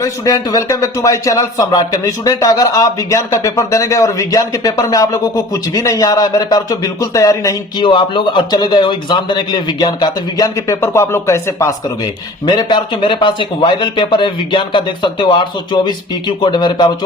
Hello student, welcome back to my channel Samrat Karni. Student, अगर आप विज्ञान का पेपर देने गए और विज्ञान के पेपर में आप लोगों को कुछ भी नहीं आ रहा है, मेरे प्यार जो बिल्कुल तैयारी नहीं की हो आप लोग और चले गए हो एग्जाम देने के लिए विज्ञान का, तो विज्ञान के पेपर को आप लोग कैसे पास करोगे? मेरे प्यार मेरे पास एक वायरल पेपर है विज्ञान का, देख सकते हो 824 PQ कोड है मेरे प्यार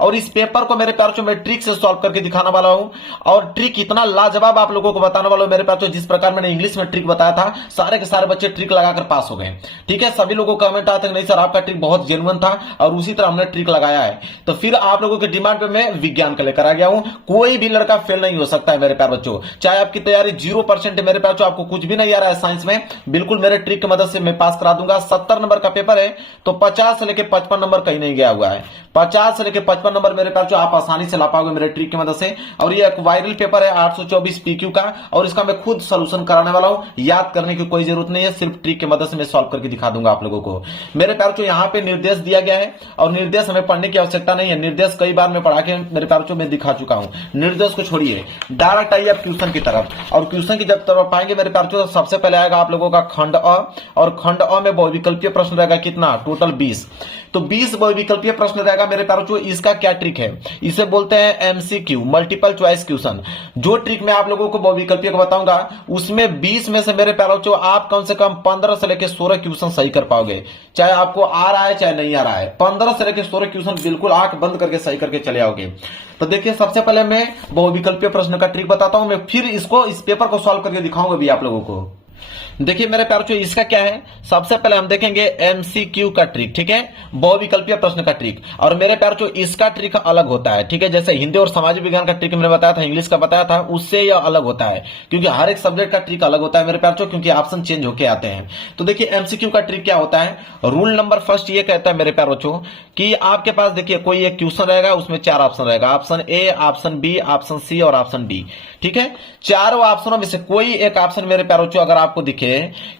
और इस पेपर को मेरे प्यार मैं ट्रिक से सॉल्व करके दिखाने वाला हूं और ट्रिक इतना लाजवाब आप लोगों को बताने वाला हूं मेरे प्यार जिस प्रकार मैंने इंग्लिश में ट्रिक बताया था, सारे के सारे बच्चे ट्रिक लगाकर पास हो गए। ठीक है, सभी लोगों को कमेंट आता है नहीं सर आपका ट्रिक बहुत जेन्युइन था और उसी हमने ट्रिक लगाया है, तो फिर आप लोगों के डिमांड पे मैं विज्ञान का लेकर आ गया हूं। कोई भी लड़का फेल नहीं हो सकता है मेरे प्यार बच्चों, चाहे आपकी तैयारी 0% है मेरे प्यार बच्चों, आपको कुछ भी नहीं आ रहा है साइंस में, बिल्कुल मेरे ट्रिक की मदद से मैं पास करा दूंगा। 70 नंबर का पेपर है तो 50 से लेकर 55 नंबर कहीं नहीं गया हुआ है, 50 से लेकर 55 नंबर मेरे प्यार आप आसानी से ला पाओगे मेरे ट्रिक की मदद से। और ये एक वायरल पेपर है 824 PQ का और इसका मैं खुद सोल्यूशन कराने वाला हूं, याद करने की कोई जरूरत नहीं है, सिर्फ ट्रिक की मदद से मैं सॉल्व करके दिखा दूंगा आप लोगों को मेरे प्यार बच्चों। यहां पे निर्देश दिया गया है और निर्देश हमें पढ़ने की आवश्यकता नहीं है, निर्देश कई बार मैं पढ़ा के मेरे प्यार बच्चों में दिखा चुका हूं। निर्देश को छोड़िए, डायरेक्ट आइए आप क्वेश्चन की तरफ, और क्वेश्चन की जब तरफ पाएंगे मेरे प्यार बच्चों, सबसे पहले आएगा आप लोगों का खंड अ, और खंड अ में बहुविकल्पीय प्रश्न रहेगा कितना, टोटल 20। तो 20 बहुविकल्पीय प्रश्न रहेगा मेरे प्यार बच्चों। इसका क्या ट्रिक है, इसे बोलते हैं MCQ, मल्टीपल चॉइस क्वेश्चन। जो ट्रिक मैं आप लोगों को बहुविकल्पीय को बताऊंगा उसमें 20 में से मेरे प्यार बच्चों आप कम से कम 15 से लेकर 16 क्वेश्चन सही कर पाओगे, चाहे आपको आ रहा है चाहे नहीं आ रहा है। 15 से लेकर 16 क्वेश्चन बिल्कुल आंख बंद करके सही करके चले आओगे। तो देखिए, सबसे पहले मैं बहुविकल्पीय प्रश्न का ट्रिक बताता हूं, मैं फिर इसको इस पेपर को सॉल्व करके दिखाऊंगा भी आप लोगों को। देखिए मेरे प्यार बच्चों, इसका क्या है, सबसे पहले हम देखेंगे MCQ का ट्रिक, ठीक है, बहुविकल्पीय प्रश्न का ट्रिक। और मेरे प्यार बच्चों इसका ट्रिक अलग होता है, ठीक है, जैसे हिंदी और सामाजिक विज्ञान का ट्रिक मैंने बताया था, इंग्लिश का बताया था, उससे यह अलग होता है क्योंकि हर एक सब्जेक्ट का ट्रिक अलग होता है मेरे प्यार बच्चों, क्योंकि ऑप्शन चेंज होके आते हैं। तो देखिए MCQ का ट्रिक क्या होता है, रूल नंबर फर्स्ट ये कहता है मेरे प्यार बच्चों कि आपके पास देखिए कोई एक क्वेश्चन रहेगा, उसमें 4 ऑप्शन रहेगा, option A, option B, option C और ऑप्शन डी। ठीक है, चारों ऑप्शनों में से कोई एक ऑप्शन मेरे प्यार बच्चों अगर आपको दिखे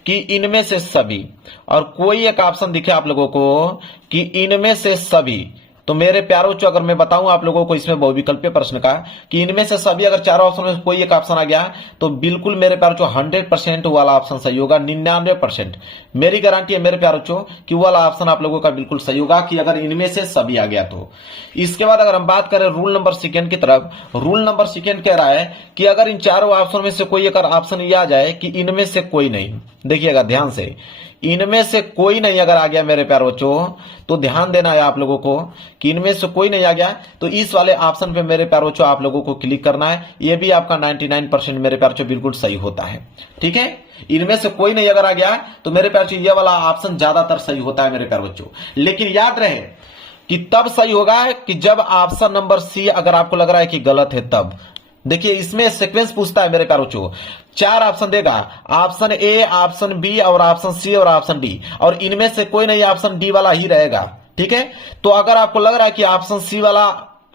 कि इनमें से सभी, और कोई एक ऑप्शन दिखे आप लोगों को कि इनमें से सभी, तो मेरे प्यारों चो अगर मैं बताऊं आप लोगों को इसमें बहुविकल्पीय प्रश्न का कि इनमें से सभी अगर चारों ऑप्शन में कोई एक ऑप्शन आ गया तो बिल्कुल मेरे प्यारों चो 100% वाला ऑप्शन सही होगा, 99%। मेरी गारंटी है मेरे प्यारों चो कि वाला ऑप्शन आप लोगों का बिल्कुल सही होगा कि अगर इनमें से सभी आ गया तो। इसके बाद अगर हम बात करें रूल नंबर सेकेंड की तरफ, रूल नंबर सेकेंड कह रहा है कि अगर इन चारों ऑप्शन में से कोई एक ऑप्शन ये आ जाए कि इनमें से कोई नहीं, देखिएगा ध्यान से, इनमें से कोई नहीं अगर आ गया मेरे प्यार बच्चों, तो ध्यान देना है आप लोगों को कि इनमें से कोई नहीं आ गया तो इस वाले ऑप्शन पे मेरे प्यार बच्चों आप लोगों को क्लिक करना है। ये भी आपका 99% मेरे प्यार बच्चों बिल्कुल सही होता है। ठीक है, इनमें से कोई नहीं अगर आ गया तो मेरे प्यार बच्चों ये वाला ऑप्शन ज्यादातर सही होता है मेरे प्यार बच्चों। लेकिन याद रहे कि तब सही होगा कि जब ऑप्शन नंबर सी अगर आपको लग रहा है कि गलत है तब। देखिए इसमें सीक्वेंस पूछता है मेरे प्यार बच्चों, 4 ऑप्शन देगा, ऑप्शन ए, ऑप्शन बी और ऑप्शन सी और ऑप्शन डी, और इनमें से कोई नहीं ऑप्शन डी वाला ही रहेगा। ठीक है, तो अगर आपको लग रहा है कि ऑप्शन सी वाला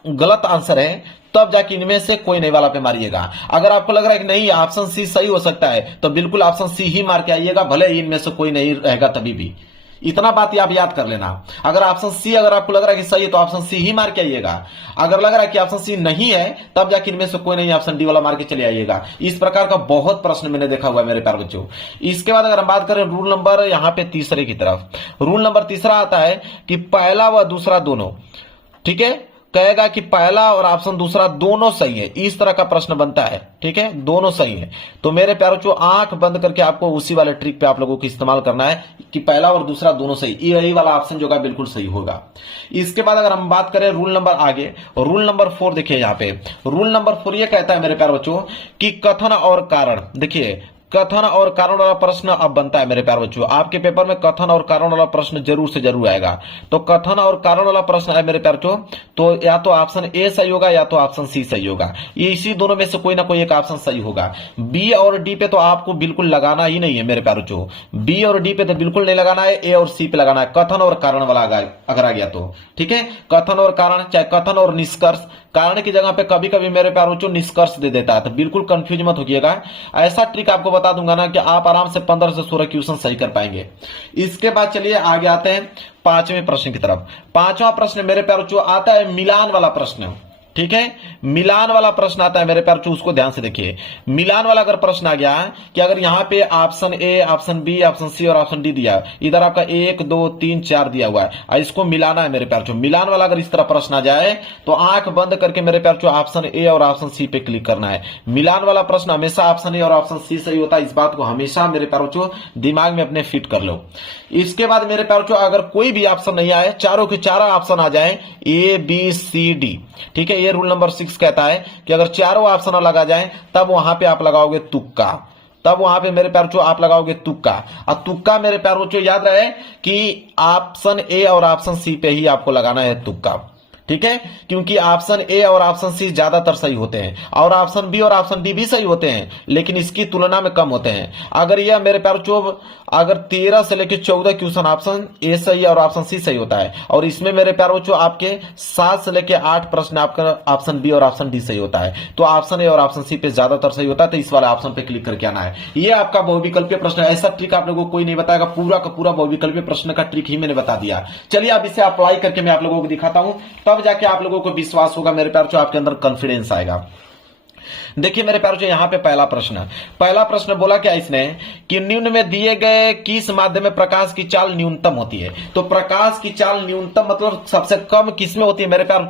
गलत आंसर है तब जाके इनमें से कोई नहीं वाला पे मारिएगा। अगर आपको लग रहा है कि नहीं ऑप्शन सी सही हो सकता है तो बिल्कुल ऑप्शन सी ही मार के आइएगा, भले ही इनमें से कोई नहीं रहेगा तभी भी। इतना बात आप याद कर लेना, अगर ऑप्शन सी अगर आपको लग रहा है कि सही है तो ऑप्शन सी ही मार के आइएगा, अगर लग रहा है कि ऑप्शन सी नहीं है तब जाके इनमें से कोई नहीं ऑप्शन डी वाला मार के चले आइएगा। इस प्रकार का बहुत प्रश्न मैंने देखा हुआ है मेरे प्यारे बच्चों। इसके बाद अगर हम बात करें रूल नंबर यहां पे तीसरे की तरफ, रूल नंबर तीसरा आता है कि पहला व दूसरा दोनों, ठीक है, कहेगा कि पहला और ऑप्शन दूसरा दोनों सही है, इस तरह का प्रश्न बनता है। ठीक है, दोनों सही है तो मेरे प्यारों को आंख बंद करके आपको उसी वाले ट्रिक पे आप लोगों को इस्तेमाल करना है कि पहला और दूसरा दोनों सही, यही वाला ऑप्शन जो है बिल्कुल सही होगा। इसके बाद अगर हम बात करें रूल नंबर आगे, रूल नंबर 4 देखिए यहां पे, रूल नंबर 4 ये कहता है मेरे प्यारे बच्चों कि कथन और कारण, देखिए कथन और कारण वाला प्रश्न अब बनता है मेरे प्यारे बच्चों, आपके पेपर में कथन और कारण वाला प्रश्न जरूर से जरूर आएगा। तो कथन और कारण वाला प्रश्न है मेरे प्यारे बच्चों, तो या तो ऑप्शन ए सही होगा या तो ऑप्शन सी सही होगा, ये इसी दोनों में से कोई ना कोई एक ऑप्शन सही होगा। बी और डी पे तो आपको बिल्कुल लगाना ही नहीं है मेरे प्यारे बच्चों, बी और डी पे तो बिल्कुल नहीं लगाना है, ए और सी पे लगाना है, कथन और कारण वाला अगर आ गया तो। ठीक है, कथन और कारण, चाहे कथन और निष्कर्ष, कारण की जगह पे कभी कभी मेरे प्यारे बच्चों निष्कर्ष दे देता है, तो बिल्कुल कंफ्यूज मत होइएगा। ऐसा ट्रिक आपको बता दूंगा ना कि आप आराम से 15 से 16 क्वेश्चन सही कर पाएंगे। इसके बाद चलिए आगे आते हैं 5वें प्रश्न की तरफ। 5वां प्रश्न मेरे प्यारे बच्चों आता है मिलान वाला प्रश्न। ठीक है। मिलान वाला प्रश्न आता है मेरे प्यार, उसको ध्यान से देखिए। मिलान वाला अगर प्रश्न आ गया कि अगर यहां पे option A, option B, option C और ऑप्शन डी दिया, इधर आपका 1 2 3 4 दिया हुआ है और इसको मिलाना है मेरे प्यार। मिलान वाला अगर इस तरह प्रश्न आ जाए तो आंख बंद करके मेरे प्यार ऑप्शन ए और ऑप्शन सी पे क्लिक करना है। मिलान वाला प्रश्न हमेशा ऑप्शन ए और ऑप्शन सी सही होता है, इस बात को हमेशा मेरे प्यार दिमाग में अपने फिट कर लो। इसके बाद मेरे प्यार अगर कोई भी ऑप्शन नहीं आए, चारों के चारों ऑप्शन आ जाए ए बी सी डी, ठीक है, ये रूल नंबर 6 कहता है कि अगर चारों ऑप्शन लगा जाए तब वहां पे आप लगाओगे तुक्का, तब वहां पे मेरे प्यार आप लगाओगे तुक्का। और तुक्का मेरे प्यार याद रहे कि ऑप्शन ए और ऑप्शन सी पे ही आपको लगाना है तुक्का, ठीक है, क्योंकि ऑप्शन ए और ऑप्शन सी ज्यादातर सही होते हैं और ऑप्शन बी और ऑप्शन डी भी सही होते हैं, लेकिन इसकी तुलना में कम होते हैं। अगर यह मेरे प्यार अगर 13 से लेकर 14 क्वेश्चन ऑप्शन ए सही और ऑप्शन सी सही होता है, और इसमें मेरे प्यार आपके 7 से लेकर 8 प्रश्न आपका ऑप्शन बी और ऑप्शन डी सही होता है, तो ऑप्शन ए और ऑप्शन सी पे ज्यादातर सही होता है, तो इस वाले ऑप्शन पे क्लिक करके आना है। ये आपका बहुविकल्पीय प्रश्न है। ऐसा ट्रिक आप लोगों को कोई नहीं बताएगा, पूरा का पूरा बहुविकल्पीय प्रश्न का ट्रिक ही मैंने बता दिया। चलिए अब इसे अप्लाई करके मैं आप लोगों को दिखाता हूं, तब जाके आप लोगों को विश्वास होगा मेरे प्यार, आपके अंदर कॉन्फिडेंस आएगा। देखिए मेरे प्यार, यहाँ पे पहला प्रश्न बोला क्या इसने कि निम्न में दिए गए किस माध्यम में प्रकाश की चाल न्यूनतम होती है। तो प्रकाश की चाल न्यूनतम मतलब सबसे कम किस में होती है मेरे प्यार,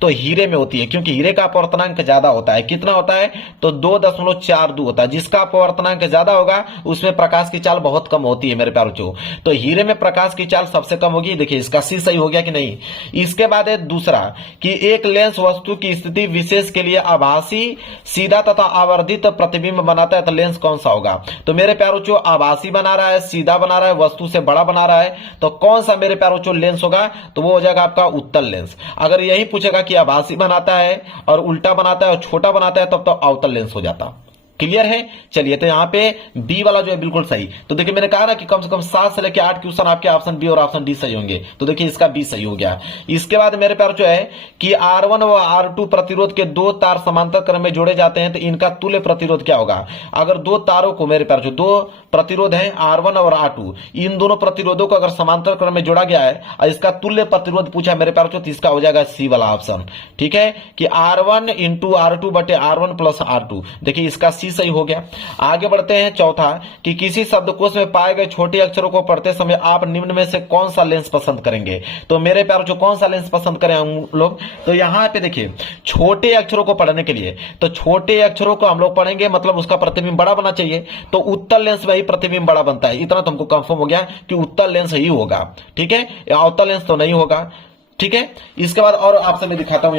तो हीरे में होती है, क्योंकि हीरे का अपवर्तनांक ज्यादा होता है। कितना होता है, तो 2.42 होता है। जिसका अपवर्तनांक ज्यादा होगा उसमें प्रकाश की चाल बहुत कम होती है मेरे प्यार। तो हीरे में प्रकाश की चाल सबसे कम होगी। देखिए इसका सी सही हो गया कि नहीं। इसके बाद है दूसरा कि एक लेंस वस्तु की स्थिति विशेष के लिए आभासी, सीधा तथा आवर्धित प्रतिबिंब बनाता है, तो लेंस कौन सा होगा। तो मेरे प्यारों आभासी बना रहा है, सीधा बना रहा है, वस्तु से बड़ा बना रहा है, तो कौन सा मेरे प्यारों लेंस होगा, तो वो हो जाएगा आपका उत्तल लेंस। अगर यही पूछेगा कि आभासी बनाता है और उल्टा बनाता है और छोटा बनाता है, तब तो अवतल लेंस हो जाता। क्लियर है। चलिए तो यहाँ पे बी वाला जो है बिल्कुल सही। तो देखिए मैंने कहा ना कि कम से कम 7 से लेकर 8 क्वेश्चन आपके ऑप्शन बी और ऑप्शन डी सही होंगे, तो देखिए इसका बी सही हो गया। इसके बाद मेरे प्यार जो है कि R1 व R2 प्रतिरोध के 2 तार समांतर क्रम में जोड़े जाते हैं, तो इनका तुल्य प्रतिरोध क्या होगा। अगर 2 तारों को मेरे प्यार 2 प्रतिरोध है R1 और R2, इन दोनों प्रतिरोधों को अगर समांतर क्रम में जोड़ा गया है और इसका तुल्य प्रतिरोध पूछा मेरे प्यार, तो इसका हो जाएगा सी वाला ऑप्शन, ठीक है, कि R1 इंटू R2 बटे R1 प्लस R2। देखिए इसका सी सही हो गया। आगे बढ़ते हैं चौथा कि किसी शब्दकोश में पाए गए छोटे अक्षरों को पढ़ते समय आप निम्न में से कौन सा लेंस पसंद करेंगे। तो मेरे प्यार कौन सा लेंस पसंद करें हम लोग, तो यहां पे देखिए छोटे अक्षरों को पढ़ने के लिए, तो छोटे अक्षरों को हम लोग पढ़ेंगे मतलब उसका प्रतिबिंब बड़ा बनना चाहिए, तो उत्तल लेंस में ही प्रतिबिंब बड़ा बनता है। इतना तो हमको कंफर्म हो गया कि उत्तल लेंस ही होगा, ठीक है, अवतल लेंस तो नहीं होगा, ठीक है। इसके बाद और आपसे मैं दिखाता हूं,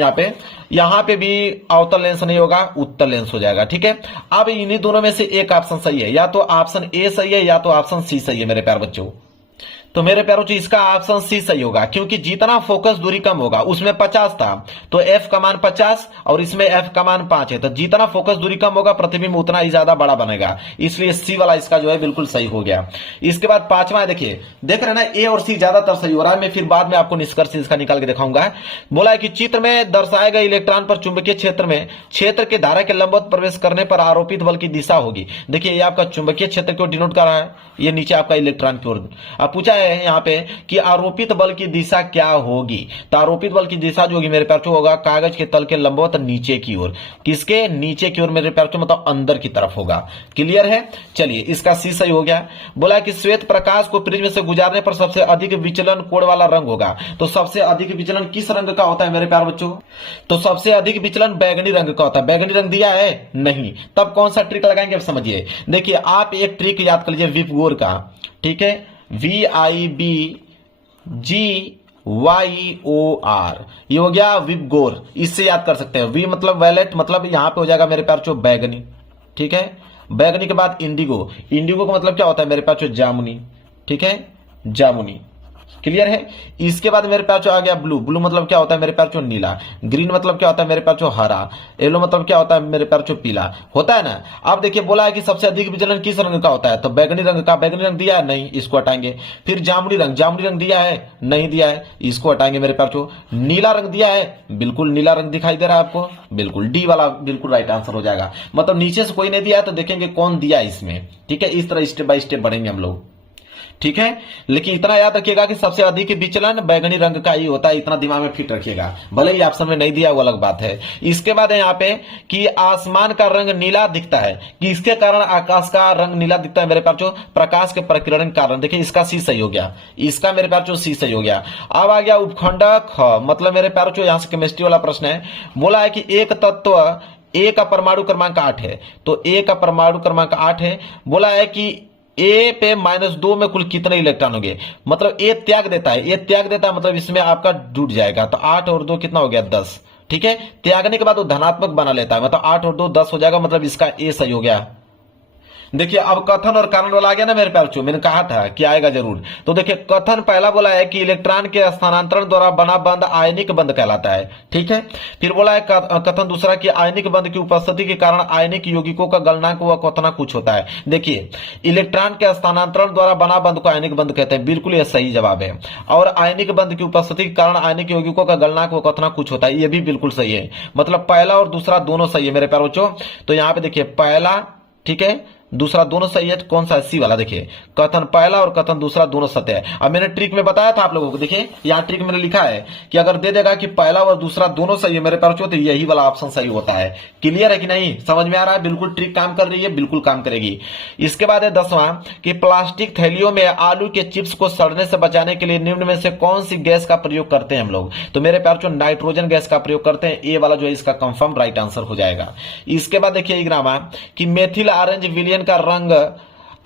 यहां पे भी अवतल लेंस नहीं होगा, उत्तल लेंस हो जाएगा, ठीक है। अब इन्हीं दोनों में से एक ऑप्शन सही है, या तो ऑप्शन ए सही है या तो ऑप्शन सी सही है मेरे प्यार बच्चों। तो मेरे प्यारों इसका ऑप्शन सी सही होगा, क्योंकि जितना फोकस दूरी कम होगा, उसमें 50 था तो f का मान 50 और इसमें f का मान 5 है, तो जितना फोकस दूरी कम होगा प्रतिबिंब उतना ही ज्यादा बड़ा बनेगा, इसलिए सी वाला इसका जो है बिल्कुल सही हो गया। इसके बाद पांचवा देखिए, देख रहे ना ए और सी ज्यादातर सही हो रहा है। मैं फिर बाद में आपको निष्कर्ष इसका निकाल के दिखाऊंगा। बोला है कि चित्र में दर्शाए गए इलेक्ट्रॉन पर चुंबकीय क्षेत्र में क्षेत्र के धारा के लंबवत प्रवेश करने पर आरोपित बल की दिशा होगी। देखिए ये आपका चुंबकीय क्षेत्र को डिनोट कर रहा है, ये नीचे आपका इलेक्ट्रॉन की ओर। अब पूछा है यहाँ पे कि आरोपित बल की दिशा क्या होगी, तो आरोपित बल की दिशा जो होगी मेरे प्यार होगा कागज के तल के लंबवत नीचे की ओर। किसके नीचे की ओर मेरे प्यार मतलब अंदर की तरफ होगा। क्लियर है। चलिए इसका सी सही हो गया। बोला कि श्वेत प्रकाश को प्रिज्म से गुजारने पर सबसे अधिक विचलन कोण वाला रंग होगा। तो सबसे अधिक विचलन किस रंग का होता है मेरे प्यार बच्चों, तो सबसे अधिक विचलन बैगनी रंग का होता है। बैगनी रंग दिया है नहीं, तब कौन सा ट्रिक लगाएंगे अब समझिए। देखिए आप एक ट्रिक याद कर लीजिए विपगोर का, ठीक है, VIBGYOR, ये हो गया विपगोर, इससे याद कर सकते हैं। वी मतलब वैलेट, मतलब यहां पे हो जाएगा मेरे प्यार बैगनी, ठीक है। बैगनी के बाद इंडिगो, इंडिगो का मतलब क्या होता है मेरे पास जामुनी, ठीक है, जामुनी। क्लियर है। इसके बाद मेरे पास आ गया ब्लू, ब्लू मतलब क्या होता है मेरे पास नीला। ग्रीन मतलब क्या होता है मेरे पास हरा। येलो मतलब क्या होता है मेरे पास पीला, होता है ना। अब देखिए बोला है कि सबसे अधिक विचलन किस रंग का होता है, तो बैगनी रंग का। बैगनी रंग दिया है नहीं, इसको हटाएंगे। फिर जामुनी रंग, जामुनी रंग दिया है नहीं, दिया है, इसको हटाएंगे मेरे पास। नीला रंग दिया है, बिल्कुल नीला रंग दिखाई दे रहा है आपको, बिल्कुल डी वाला बिल्कुल राइट आंसर हो जाएगा। मतलब नीचे से कोई नहीं दिया है तो देखेंगे कौन दिया है इसमें, ठीक है। इस तरह स्टेप बाय स्टेप बढ़ेंगे हम लोग। ठीक है। लेकिन इतना याद रखिएगा कि सबसे अधिक विचलन बैगनी रंग का ही होता है, इतना दिमाग में फिट रखिएगा, भले ही ऑप्शन में नहीं दिया वो अलग बात है। इसके बाद है यहाँ पे कि आसमान का रंग नीला दिखता है, कि इसके कारण आकाश का रंग नीला दिखता है मेरे पास जो प्रकाश के प्रकीर्णन के कारण। देखिए इसका सी सही हो गया, इसका मेरे पास जो सी सही हो गया। अब आ गया उपखंड ख, मतलब मेरे पास जो यहाँ से केमिस्ट्री वाला प्रश्न है, बोला है कि एक तत्व ए का परमाणु क्रमांक 8 है, तो ए का परमाणु क्रमांक 8 है। बोला है कि ए पे -2 में कुल कितने इलेक्ट्रॉन होंगे, मतलब ए त्याग देता है, ए त्याग देता है मतलब इसमें आपका जुट जाएगा, तो 8 और 2 कितना हो गया 10। ठीक है, त्यागने के बाद वो धनात्मक बना लेता है, मतलब 8 और 2 10 हो जाएगा, मतलब इसका ए सही हो गया। देखिए अब कथन और कारण वाला आ गया ना मेरे प्यार, मैंने कहा था कि आएगा जरूर। तो देखिए कथन पहला बोला है कि इलेक्ट्रॉन के स्थानांतरण द्वारा बना बंध आयनिक बंध कहलाता है। ठीक है, फिर बोला है कथन दूसरा कि आयनिक बंध की उपस्थिति के कारण आयनिक यौगिकों का गलनांक व क्वथनांक कुछ होता है। देखिए इलेक्ट्रॉन के स्थानांतरण द्वारा बना बंध को आयनिक बंध कहते हैं, बिल्कुल यह सही जवाब है। और आयनिक बंध की उपस्थिति के कारण आयनिक यौगिकों का गलनांक व क्वथनांक कुछ होता है, यह भी बिल्कुल सही है, मतलब पहला और दूसरा दोनों सही है मेरे प्यारे बच्चों। तो यहाँ पे देखिए पहला ठीक है, दूसरा दोनों सही है, कौन सा है सी वाला। देखिए कथन पहला और कथन दूसरा दोनों सत्य है। अब मैंने ट्रिक में बताया था आप लोगों को, देखिए यहाँ ट्रिक मैंने लिखा है कि अगर दे देगा कि पहला और दूसरा दोनों सही है मेरे प्यारे बच्चों, तो यही वाला ऑप्शन सही होता है। क्लियर है कि नहीं, समझ में आ रहा है, बिल्कुल ट्रिक काम कर रही है, बिल्कुल काम करेगी। इसके बाद है 10वां कि प्लास्टिक थैलियों में आलू के चिप्स को सड़ने से बचाने के लिए निम्न में से कौन सी गैस का प्रयोग करते हैं हम लोग, तो मेरे प्यारे बच्चों नाइट्रोजन गैस का प्रयोग करते हैं, ए वाला जो है इसका कंफर्म राइट आंसर हो जाएगा। इसके बाद देखिए 11वां कि मेथिल ऑरेंज विलियन का रंग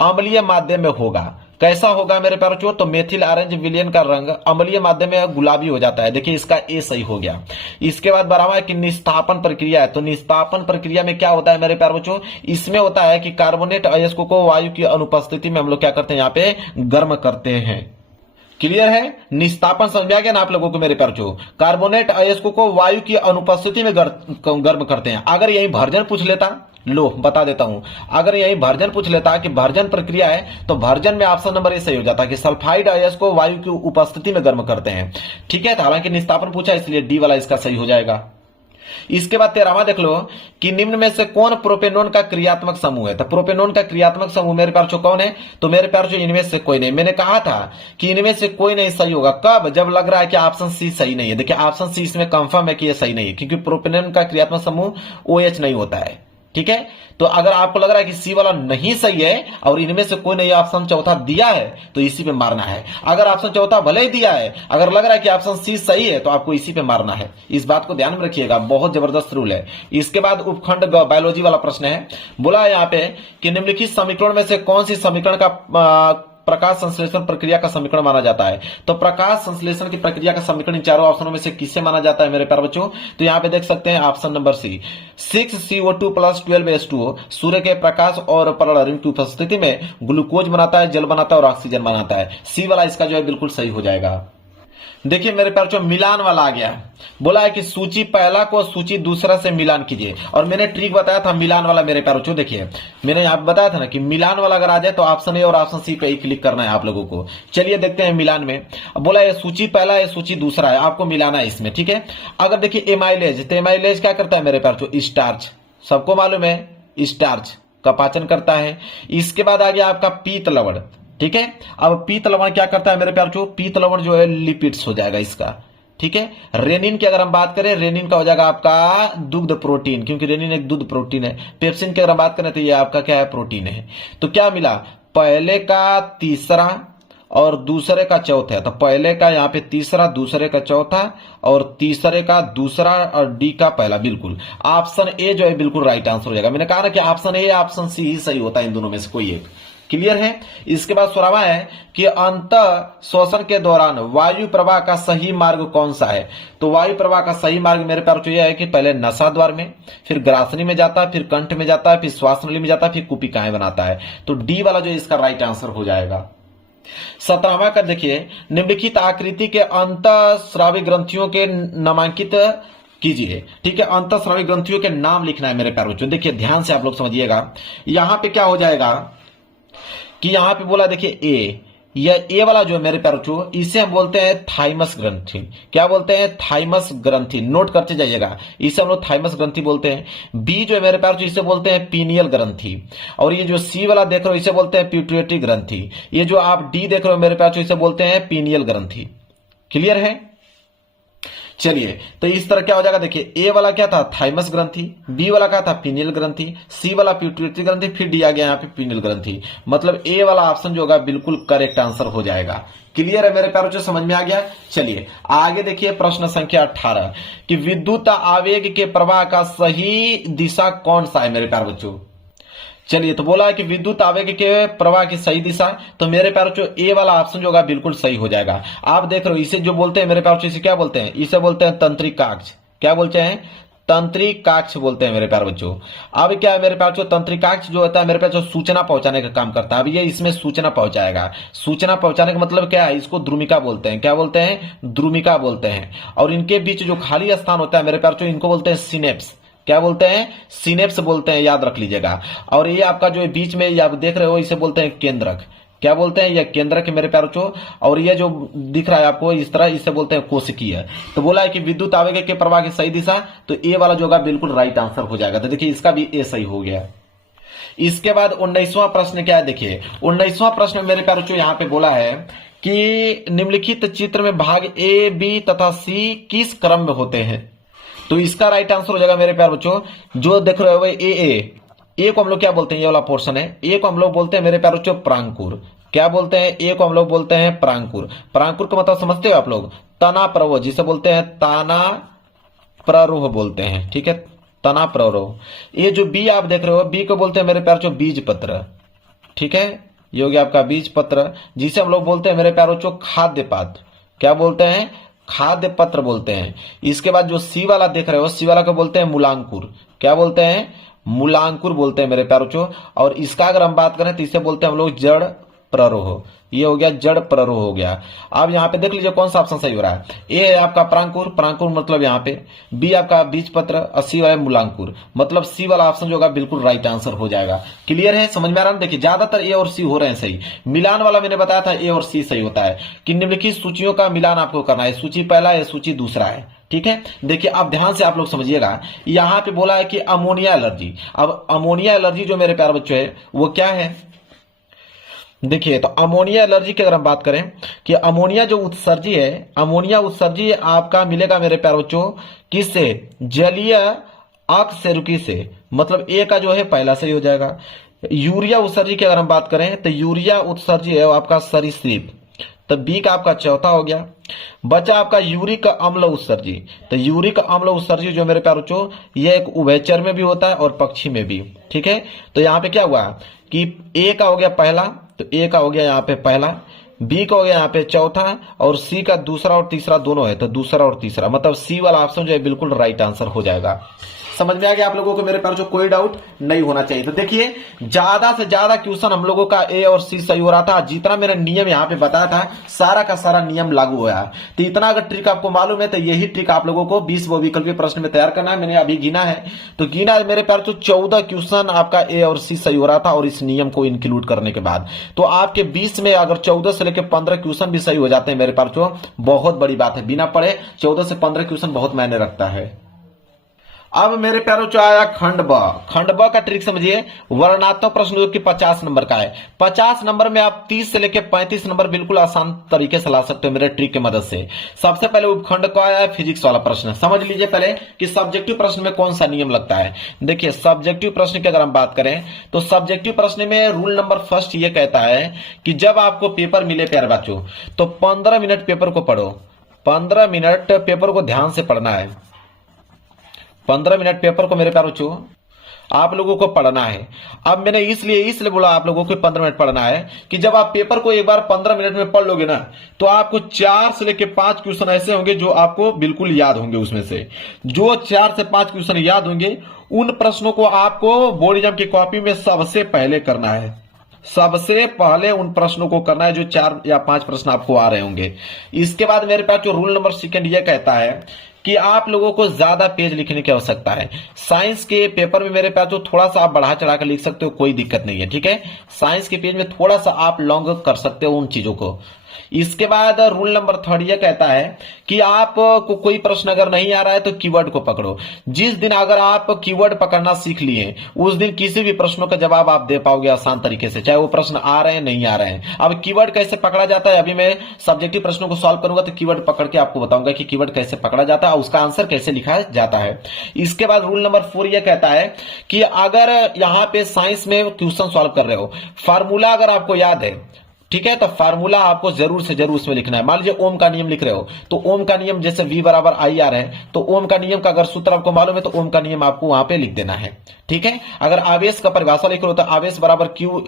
अम्लीय माध्यम में होगा, कैसा होगा मेरे प्यारे बच्चों, तो मेथिल ऑरेंज विलियन का रंग अम्लीय माध्यम में गुलाबी हो जाता है। देखिए इसका ए सही हो गया। इसके बाद 12वां कि निस्तापन प्रक्रिया है, तो निस्तापन प्रक्रिया में क्या होता है मेरे प्यारे बच्चों, इसमें होता है कि कार्बोनेट अयस्कों को वायु की अनुपस्थिति में हम लोग क्या करते हैं, यहाँ पे गर्म करते हैं। क्लियर है, निस्तापन समझ में आ गया ना आप लोगों को मेरे प्यारे बच्चों, कार्बोनेट अयस्कों को वायु की अनुपस्थिति में गर्म करते हैं। अगर यही भर्जन पूछ लेता, लो बता देता हूं, अगर यही भर्जन पूछ लेता कि भर्जन प्रक्रिया है, तो भर्जन में ऑप्शन नंबर ए सही हो जाता कि सल्फाइड अयस्क को वायु की उपस्थिति में गर्म करते हैं। ठीक है, हालांकि निस्तापन पूछा इसलिए डी वाला इसका सही हो जाएगा। इसके बाद 13वां देख लो कि निम्न में से कौन प्रोपेनोन का क्रियात्मक समूह है, तो प्रोपेनोन का क्रियात्मक समूह मेरे प्यार कौन है, तो मेरे प्यार इनमें से कोई नहीं। मैंने कहा था कि इनमें से कोई नहीं सही होगा, कब, जब लग रहा है कि ऑप्शन सी सही नहीं है। देखिए ऑप्शन सी इसमें कंफर्म है कि यह सही नहीं है, क्योंकि प्रोपेनोन का क्रियात्मक समूह OH नहीं होता है। ठीक है, तो अगर आपको लग रहा है कि सी वाला नहीं सही है और इनमें से कोई नहीं ऑप्शन चौथा दिया है, तो इसी पे मारना है। अगर ऑप्शन चौथा भले ही दिया है, अगर लग रहा है कि ऑप्शन सी सही है, तो आपको इसी पे मारना है। इस बात को ध्यान में रखिएगा, बहुत जबरदस्त रूल है। इसके बाद उपखंड बायोलॉजी वाला प्रश्न है, बोला है यहाँ पे कि निम्नलिखित समीकरण में से कौन सी समीकरण का प्रकाश संश्लेषण प्रक्रिया का समीकरण माना जाता है, तो प्रकाश संश्लेषण की प्रक्रिया का समीकरण इन चारों ऑप्शनों में से किससे माना जाता है मेरे प्यारे बच्चों, तो यहाँ पे देख सकते हैं option number C 6CO2 + 12H2O सूर्य के प्रकाश और परलहरिन की उपस्थिति में ग्लूकोज बनाता है, जल बनाता है और ऑक्सीजन बनाता है। सी वाला इसका जो है बिल्कुल सही हो जाएगा। देखिए मेरे प्यारे बच्चों मिलान वाला आ गया, बोला है कि सूची पहला को सूची दूसरा से मिलान कीजिए, और मैंने ट्रिक बताया था मिलान वाला मेरे प्यारे बच्चों। देखिए मैंने यहाँ पे बताया था ना कि मिलान वाला अगर आ जाए तो ऑप्शन ए और ऑप्शन सी पे ही क्लिक करना है आप लोगों को। चलिए देखते हैं मिलान में। बोला है सूची पहला है सूची दूसरा है, आपको मिलाना है इसमें। ठीक है, अगर देखिए एमाइलेज, तो एमाइलेज क्या करता है मेरे प्यारे बच्चों, स्टार्च, सबको मालूम है स्टार्च का पाचन करता है। इसके बाद आ गया आपका पीत लवण। ठीक है, अब पीत लवण क्या करता है मेरे प्यारे बच्चों, पीत लवण जो है लिपिड्स हो जाएगा इसका। ठीक है, रेनिन की अगर हम बात करें, रेनिन का हो जाएगा आपका दुग्ध प्रोटीन, क्योंकि रेनिन एक दुग्ध प्रोटीन है। पेप्सिन की अगर हम बात करें तो ये आपका क्या है, प्रोटीन है। तो क्या मिला, पहले का तीसरा और दूसरे का चौथा, तो पहले का यहाँ पे तीसरा, दूसरे का चौथा और तीसरे का दूसरा और डी का पहला। बिल्कुल ऑप्शन ए जो है बिल्कुल राइट आंसर हो जाएगा। मैंने कहा ना कि ऑप्शन ए ऑप्शन सी ही सही होता है, इन दोनों में से कोई एक। क्लियर है। इसके बाद 16वां है कि अंतः श्वसन के दौरान वायु प्रवाह का सही मार्ग कौन सा है, तो वायु प्रवाह का सही मार्ग मेरे प्यारे यह है कि पहले नसा द्वार में, फिर ग्रासनी में जाता है, फिर कंठ में जाता है, फिर श्वास नली में जाता है, फिर कुपिकाएं बनाता है। तो डी वाला जो इसका राइट आंसर हो जाएगा। 17वां का देखिए, निम्नलिखित आकृति के अंतःस्रावी ग्रंथियों के नामांकित कीजिए। ठीक है, अंतःस्रावी ग्रंथियों के नाम लिखना है मेरे प्यारे बच्चों। देखिए ध्यान से आप लोग समझिएगा, यहां पे क्या हो जाएगा कि यहां पे बोला देखिए ए, यह ए वाला जो है मेरे प्यारे बच्चों, इसे हम बोलते हैं थाइमस ग्रंथि। क्या बोलते हैं? थाइमस ग्रंथि। नोट करते जाइएगा, इसे हम लोग थाइमस ग्रंथि बोलते हैं। बी जो है मेरे प्यारे बच्चों, इसे बोलते हैं पीनियल ग्रंथि। और ये जो सी वाला देख रहे हो, इसे बोलते हैं पिट्यूटरी ग्रंथि। ये जो आप डी देख रहे हो मेरे प्यारे बच्चों, इसे बोलते हैं पीनियल ग्रंथि। क्लियर है? चलिए, तो इस तरह क्या हो जाएगा, देखिए ए वाला क्या था? थाइमस ग्रंथि, बी वाला क्या था? पीनियल ग्रंथि, सी वाला पिट्यूटरी ग्रंथि, फिर डी आ गया यहाँ पे पीनियल ग्रंथि। मतलब ए वाला ऑप्शन जो होगा बिल्कुल करेक्ट आंसर हो जाएगा। क्लियर है मेरे प्यारों? जो समझ में आ गया। चलिए आगे देखिए प्रश्न संख्या 18 कि विद्युत आवेग के प्रवाह का सही दिशा कौन सा है मेरे प्यारे बच्चों। चलिए, तो बोला है कि विद्युत आवेग के प्रवाह की सही दिशा, तो मेरे प्यारे बच्चों ए वाला ऑप्शन जो होगा बिल्कुल सही हो जाएगा। आप देख रहे हो, इसे जो बोलते हैं मेरे प्यारे बच्चों, इसे क्या बोलते हैं? इसे बोलते हैं तंत्रिकाक्ष। क्या बोलते हैं? तंत्रिकाक्ष बोलते हैं मेरे प्यारे बच्चों। अब क्या है मेरे प्यारे बच्चों, तंत्रिकाक्ष जो होता है मेरे प्यारे बच्चों, सूचना पहुंचाने का काम करता है। अब ये इसमें सूचना पहुंचाएगा। सूचना पहुंचाने का मतलब क्या है? इसको ध्रुमिका बोलते हैं। क्या बोलते हैं? ध्रुमिका बोलते हैं। और इनके बीच जो खाली स्थान होता है मेरे प्यारे बच्चों, इनको बोलते हैं सिनेप्स। क्या बोलते हैं? सिनेप्स बोलते हैं, याद रख लीजिएगा। और ये आपका जो बीच में आप देख रहे हो, इसे बोलते हैं केंद्रक। क्या बोलते हैं? ये केंद्रक है मेरे प्यारे बच्चों। और ये जो दिख रहा है आपको इस तरह, इसे बोलते हैं कोशिकीय। तो बोला है कि विद्युत आवेग के प्रवाह की सही दिशा, तो ए वाला जो होगा बिल्कुल राइट आंसर हो जाएगा। तो देखिए इसका भी ए सही हो गया। इसके बाद 19वां प्रश्न क्या है, देखिए 19वां प्रश्न में मेरे प्यारे बच्चों यहाँ पे बोला है कि निम्नलिखित चित्र में भाग ए, बी तथा सी किस क्रम में होते हैं। तो इसका राइट आंसर हो जाएगा मेरे प्यारे बच्चों, जो देख रहे हो ए को हम लोग क्या बोलते हैं? ये वाला पोर्शन है, ए को हम लोग बोलते हैं मेरे प्यारे बच्चों प्रांकुर। क्या बोलते हैं? ए को हम लोग बोलते हैं प्रांकुर। प्रांकुर का मतलब समझते हो आप लोग? तना प्ररोह, जिसे बोलते हैं ताना प्ररोह बोलते हैं। ठीक है, तना प्ररोह। ये जो बी आप देख रहे हो, बी को बोलते हैं मेरे प्यारे बच्चों बीज पत्र। ठीक है, ये हो गया आपका बीज पत्र, जिसे हम लोग बोलते हैं मेरे प्यारे बच्चों खाद्य पात्र। क्या बोलते हैं? खाद्य पत्र बोलते हैं। इसके बाद जो सी वाला देख रहे हो, सी वाला को बोलते हैं मूलांकुर। क्या बोलते हैं? मूलांकुर बोलते हैं मेरे प्यारे बच्चों। और इसका अगर हम बात करें तो इसे बोलते हैं हम लोग जड़ प्ररोह। ये हो गया जड़ प्ररोह हो गया। अब यहाँ पे देख लीजिए कौन सा ऑप्शन सही हो रहा है। ए है आपका प्रांकुर, प्रांकुर मतलब यहाँ पे, बी आपका बीज पत्र और सी वाला मूलांकुर, मतलब सी वाला ऑप्शन जो होगा बिल्कुल राइट आंसर हो जाएगा। क्लियर है? समझ में आ रहा है? देखिए ज्यादातर ए और सी हो रहे हैं सही। मिलान वाला मैंने बताया था ए और सी सही होता है कि निम्नलिखित सूचियों का मिलान आपको करना है। सूची पहला है, सूची दूसरा है। ठीक है, देखिए आप ध्यान से आप लोग समझिएगा। यहाँ पे बोला है कि अमोनिया एलर्जी। अब अमोनिया एलर्जी जो मेरे प्यारे बच्चों है वो क्या है, देखिए तो अमोनिया एलर्जी की अगर हम बात करें कि अमोनिया जो उत्सर्जी है, अमोनिया उत्सर्जी आपका मिलेगा मेरे प्यारे बच्चों किससे? जलीय अकशेरुकी से। मतलब ए का जो है पहला सही हो जाएगा। यूरिया उत्सर्जी की अगर हम बात करें तो यूरिया उत्सर्जी है वो आपका सरीसृप, तो बी का आपका चौथा हो गया। बचा आपका यूरिक अम्ल उत्सर्जी। तो यूरिक अम्ल उत्सर्जी जो मेरे प्यारे बच्चों ये एक उभयचर में भी होता है और पक्षी में भी। ठीक है, तो यहाँ पे क्या हुआ कि ए का हो गया पहला, तो ए का हो गया यहाँ पे पहला, बी का हो गया यहाँ पे चौथा, और सी का दूसरा और तीसरा दोनों है, तो दूसरा और तीसरा, मतलब सी वाला ऑप्शन जो है बिल्कुल राइट आंसर हो जाएगा। समझ में आ गया आप लोगों को मेरे प्यारे बच्चों? कोई डाउट नहीं होना चाहिए। तो देखिए ज्यादा से ज्यादा क्वेश्चन हम लोगों का ए और सी सही हो रहा था। जितना मेरा नियम यहाँ पे बताया था सारा का सारा नियम लागू हुआ है। तो इतना अगर ट्रिक आपको मालूम है तो यही ट्रिक आप लोगों को 20 विकल्पीय प्रश्न में तैयार करना है। मैंने अभी गिना है, तो गिना मेरे प्यारे बच्चों 14 क्वेश्चन आपका ए और सी सही हो रहा था। और इस नियम को इंक्लूड करने के बाद तो आपके 20 में अगर 14 से लेकर 15 क्वेश्चन भी सही हो जाते हैं मेरे प्यारे बच्चों, बहुत बड़ी बात है। बिना पढ़े 14 से 15 क्वेश्चन बहुत मायने रखता है। अब मेरे प्यारों जो आया खंड ब। खंड ब का ट्रिक समझिए, वर्णनात्मक प्रश्न जो कि 50 नंबर का है। 50 नंबर में आप 30 से लेकर 35 नंबर बिल्कुल आसान तरीके से ला सकते हो मेरे ट्रिक की मदद से। सबसे पहले उपखंड का आया फिजिक्स वाला प्रश्न। समझ लीजिए पहले कि सब्जेक्टिव प्रश्न में कौन सा नियम लगता है। देखिए सब्जेक्टिव प्रश्न की अगर हम बात करें तो सब्जेक्टिव प्रश्न में रूल नंबर फर्स्ट ये कहता है कि जब आपको पेपर मिले प्यारे बच्चों तो 15 मिनट पेपर को पढ़ो। 15 मिनट पेपर को ध्यान से पढ़ना है। 15 मिनट पेपर को मेरे प्यारे बच्चों आप लोगों को पढ़ना है। अब मैंने इसलिए बोला आप लोगों को 15 मिनट पढ़ना है कि जब आप पेपर को एक बार 15 मिनट में पढ़ लोगे ना तो आपको 4 से लेकर 5 क्वेश्चन ऐसे होंगे जो आपको बिल्कुल याद होंगे। उसमें से जो 4 से 5 क्वेश्चन याद होंगे उन प्रश्नों को आपको बोर्ड एग्जाम की कॉपी में सबसे पहले करना है। सबसे पहले उन प्रश्नों को करना है जो 4 या 5 प्रश्न आपको आ रहे होंगे। इसके बाद मेरे पास जो रूल नंबर सेकंड ये कहता है कि आप लोगों को ज्यादा पेज लिखने की आवश्यकता है। साइंस के पेपर में मेरे पास जो थोड़ा सा आप बढ़ा चढ़ा कर लिख सकते हो, कोई दिक्कत नहीं है, ठीक है। साइंस के पेज में थोड़ा सा आप लॉन्ग कर सकते हो उन चीजों को। इसके बाद रूल नंबर थर्ड ये कहता है कि आप को कोई प्रश्न अगर नहीं आ रहा है तो कीवर्ड को पकड़ो। जिस दिन अगर आप कीवर्ड पकड़ना सीख लिए उस दिन किसी भी प्रश्नों का जवाब आप दे पाओगे आसान तरीके से, चाहे वो प्रश्न आ रहे हैं नहीं आ रहे हैं। अब कीवर्ड कैसे पकड़ा जाता है, अभी मैं सब्जेक्टिव प्रश्नों को सॉल्व करूंगा तो कीवर्ड पकड़ के आपको बताऊंगा कि कीवर्ड कैसे पकड़ा जाता है और उसका आंसर कैसे लिखा जाता है। इसके बाद रूल नंबर 4 यह कहता है कि अगर यहां पे साइंस में क्वेश्चन सॉल्व कर रहे हो, फार्मूला अगर आपको याद है, ठीक है, तो फार्मूला आपको जरूर से जरूर उसमें लिखना है। मान लीजिए ओम का नियम लिख रहे हो तो ओम का नियम जैसे V बराबर आई आर है, तो ओम का नियम का अगर सूत्र आपको मालूम है तो ओम का नियम आपको वहां पे लिख देना है, ठीक है। अगर आवेश का परिभाषा लिख रहे हो तो आवेश बराबर Q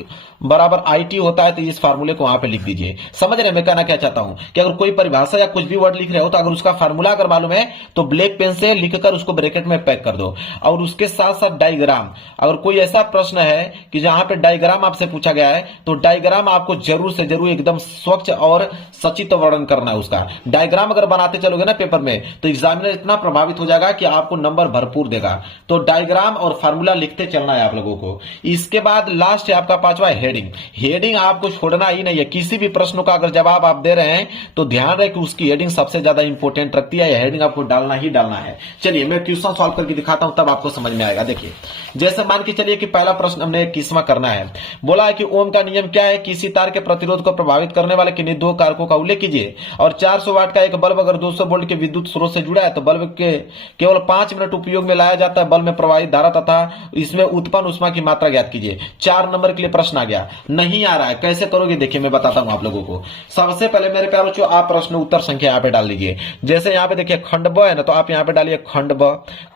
बराबर IT होता है, तो इस फार्मूले को वहां पे लिख दीजिए। समझ रहे हैं मैं कहना क्या चाहता हूं कि अगर कोई परिभाषा या कुछ भी वर्ड लिख रहे हो तो अगर उसका फार्मूला अगर मालूम है तो ब्लैक पेन से लिखकर उसको ब्रैकेट में पैक कर दो। और उसके साथ साथ डायग्राम, अगर कोई ऐसा प्रश्न है कि जहां पे डायग्राम आपसे पूछा गया है तो डायग्राम आपको जरूर से जरूर एकदम स्वच्छ और सचित वर्णन करना है उसका। डायग्राम अगर बनाते चलोगे ना पेपर में तो एग्जामिनर इतना प्रभावित हो जाएगा कि आपको नंबर भरपूर देगा। तो डायग्राम और फार्मूला लिखते चलना है आप लोगों को। इसके बाद लास्ट है आपका 5वां हेडिंग। हेडिंग आपको छोड़ना ही नहीं है। किसी भी प्रश्न का अगर जवाब आप दे रहे हैं तो ध्यान रहे कि उसकी हेडिंग सबसे ज्यादा इंपॉर्टेंट रखती है। हेडिंग आपको डालना ही डालना है। चलिए मैं क्वेश्चन सॉल्व करके दिखाता हूं तब आपको समझ में आएगा। देखिए जैसे मान के चलिए कि पहला प्रश्न हमने 21वां करना है। बोला है कि ओम का नियम क्या है, किसी तार के प्रतिरोध को प्रभावित करने वाले किन्हीं दो कारकों का उल्लेख कीजिए। और 400 वाट का एक बल्ब अगर 200 वोल्ट के विद्युत स्रोत से जुड़ा है तो बल्ब के केवल 5 मिनट उपयोग में लाया जाता है। बल्ब में प्रवाहित धारा तथा इसमें उत्पन्न ऊष्मा की मात्रा ज्ञात कीजिए। 4 नंबर के लिए प्रश्न आ गया। नहीं आ रहा है, कैसे करोगे देखिए मैं बताता हूं आप लोगों को। सबसे पहले मेरे प्यारे बच्चों आप प्रश्न उत्तर संख्या यहाँ पे डाल लीजिए। जैसे यहाँ पे देखिए खंड ब है ना, तो आप यहाँ पे डालिए खंड ब।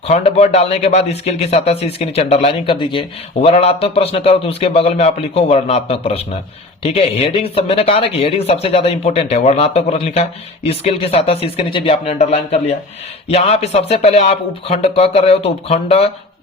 खंड ब डालने के बाद स्केल की सहायता से इसके नीचे अंडरलाइनिंग कर दीजिए। वर्णनात्मक प्रश्न करो तो उसके बगल में आप लिखो वर्णनात्मक प्रश्न, ठीक है। हेडिंग सब मैंने कहा ना कि हेडिंग सबसे ज्यादा इंपॉर्टेंट है। वर्णनात्मक प्रश्न लिखा, स्केल की सहायता से इसके नीचे भी आपने अंडरलाइन कर लिया। यहाँ पे सबसे पहले आप उपखंड क कर रहे हो तो उपखंड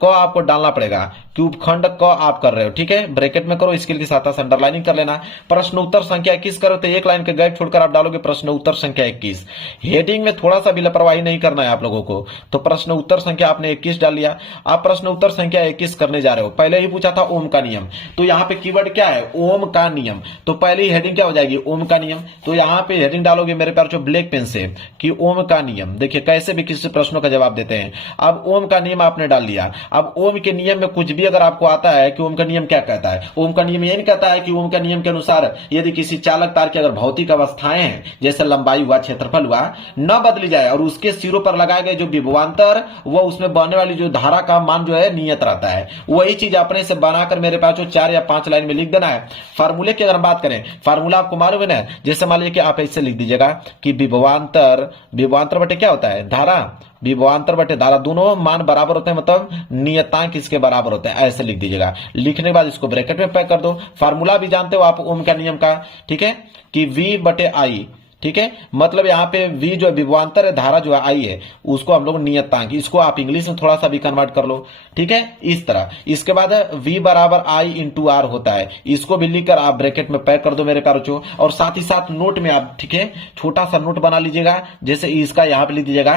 क आपको डालना पड़ेगा कि उपखंड क आप कर रहे हो, ठीक है। ब्रैकेट में करो, स्केल की सहायता से अंडरलाइनिंग कर लेना। प्रश्न उत्तर संख्या 21 करो तो एक लाइन के गैप छोड़कर आप डालोगे प्रश्न उत्तर संख्या 21। हेडिंग में थोड़ा सा भी लापरवाही नहीं करना है आप लोगों को। तो प्रश्न उत्तर संख्या आपने 21 डाल लिया। आप प्रश्न उत्तर संख्या 21 करने जा रहे हो। पहले ही पूछा था ओम का नियम, तो यहाँ पे कीवर्ड क्या है, ओम का नियम। तो पहली हेडिंग क्या हो जाएगी, ओम का नियम। तो यहाँ पे हेडिंग डालोगे मेरे प्यार जो ब्लैक पेन से कि ओम का नियम। देखिए कैसे भी किसी प्रश्नों का जवाब देते हैं। अब ओम का नियम आपने डाल लिया। अब ओम के नियम में कुछ भी अगर आपको आता है कि ओम का नियम क्या कहता है, ओम का नियम ये नहीं कहता है कि ओम का नियम के अनुसार यदि किसी चालक तार की अगर भौतिक अवस्थाएं हैं जैसे लंबाई हुआ, क्षेत्रफल हुआ, न बदली जाए और उसके सिरों पर लगाए गए जो विभवांतर वो उसमें बहने वाली जो धारा का मान जो है नियत रहता है, वही चीज अपने से बनाकर मेरे पास जो 4 या 5 लाइन में लिख देना है। फार्मूले की अगर हम बात करें, फार्मूला आपको मालूम है ना, जैसे मान लीजिए कि आप ऐसे लिख दीजिएगा कि विभवांतर बटे क्या होता है, धारा, विभवांतर बटे धारा, दोनों मान बराबर होते हैं, मतलब नियतांक इसके बराबर होते हैं। ऐसे लिख दीजिएगा। लिखने के बाद इसको ब्रैकेट में पैक कर दो। फार्मूला भी जानते हो आप ओम का नियम का, ठीक है, कि V बटे I, ठीक है। मतलब यहाँ पे V जो विभवांतर है, धारा जो है I है, उसको हम लोग नियतांक, इसको आप इंग्लिश में थोड़ा सा भी कन्वर्ट कर लो, ठीक है, इस तरह। इसके बाद V बराबर I इंटू R होता है, इसको भी लिखकर आप ब्रैकेट में पैक कर दो मेरे प्यारे बच्चों। और साथ ही साथ नोट में आप, ठीक है, छोटा सा नोट बना लीजिएगा। जैसे इसका यहाँ पे लिख दीजिएगा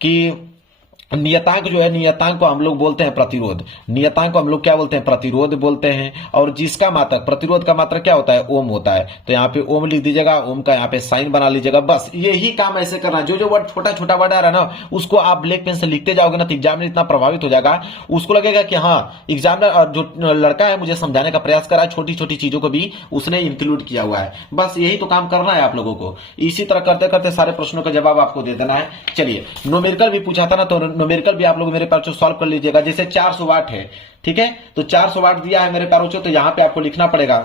कि नियतांक जो है, नियतांक को हम लोग बोलते हैं प्रतिरोध। नियतांक को हम लोग क्या बोलते हैं, प्रतिरोध बोलते हैं। और जिसका मात्रक, प्रतिरोध का मात्रक क्या होता है, ओम होता है। तो यहाँ पे ओम लिख दीजिएगा, ओम का यहाँ पे साइन बना लीजिएगा। बस यही काम ऐसे करना है। जो जो वर्ड छोटा छोटा वर्ड आ रहा है ना, उसको आप ब्लैक पेन से लिखते जाओगे ना तो एग्जामिनर इतना प्रभावित हो जाएगा, उसको लगेगा कि हाँ एग्जामिनर जो लड़का है मुझे समझाने का प्रयास कर रहा है, छोटी छोटी चीजों को भी उसने इंक्लूड किया हुआ है। बस यही तो काम करना है आप लोगों को। इसी तरह करते करते सारे प्रश्नों का जवाब आपको दे देना है। चलिए न्यूमेरिकल भी पूछा था ना, तो न्यूमेरिकल भी आप लोग मेरे पास सॉल्व कर लीजिएगा। जैसे 400 वाट है, ठीक है, तो 400 वाट दिया है मेरे प्यारों, तो यहां पे आपको लिखना पड़ेगा,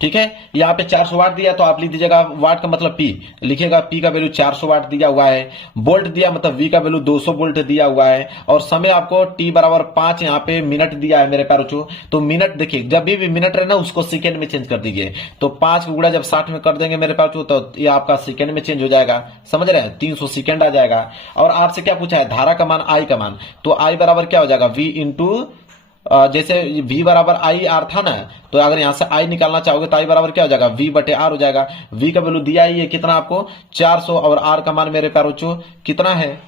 ठीक है। यहाँ पे 400 वाट दिया तो आप लिख दीजिएगा, वाट का मतलब P लिखिएगा, P का वैल्यू 400 वाट दिया हुआ है। वोल्ट दिया मतलब V का वैल्यू 200 वोल्ट दिया हुआ है। और समय आपको T बराबर 5 यहाँ पे मिनट दिया है मेरे प्यारों। तो मिनट देखिए, जब भी मिनट रहे ना उसको सेकेंड में चेंज कर दीजिए। तो 5 का गुणा जब 60 में कर देंगे मेरे प्यारों तो ये आपका सेकेंड में चेंज हो जाएगा। समझ रहे हैं, 300 सेकेंड आ जाएगा। और आपसे क्या पूछा है, धारा का मान, I का मान, तो I बराबर क्या हो जाएगा, V इंटू जैसे v बराबर आई आर था ना, तो अगर यहां से i निकालना चाहोगे तो i बराबर क्या हो जाएगा, v बटे r हो जाएगा। v का वैल्यू दिया ही है कितना आपको 400, और r का मान मेरे प्यारे बच्चों कितना है,